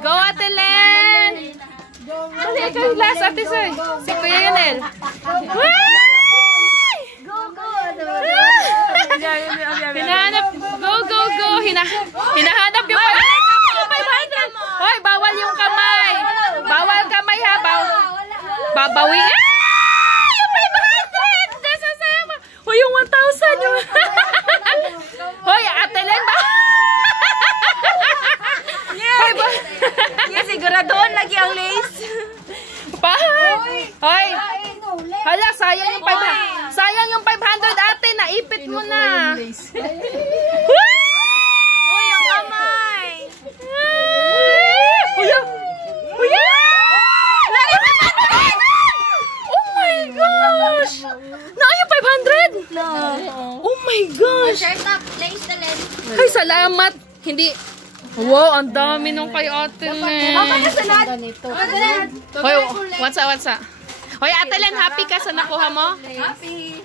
Go, Ate Len! Mali ikaw yung last, Ate Soy. Si Kuya Yunel. Hinahanap. Go, go, go. Hinahanap yung 500. Hoy, bawal yung kamay. Bawal kamay ha. Babawi. Yung 500! Nasasama. Hoy, yung 1,000 yung... Hoy, Ate Len ba? Yes, siguradoon lagi ang lace. Hoy. Hala, sayang yung 500. Sayang yung 500, Ate. Naipit mo na. Uy, ang kamay. Oh my gosh! Yung 500? Oh my gosh! Shirt up, lace na len. Ay, salamat. Hindi. Wow, ang dami nung kay Ate Len. Hoy, what's up? Hoy, Ate Len, happy ka sa nakuha mo? Happy.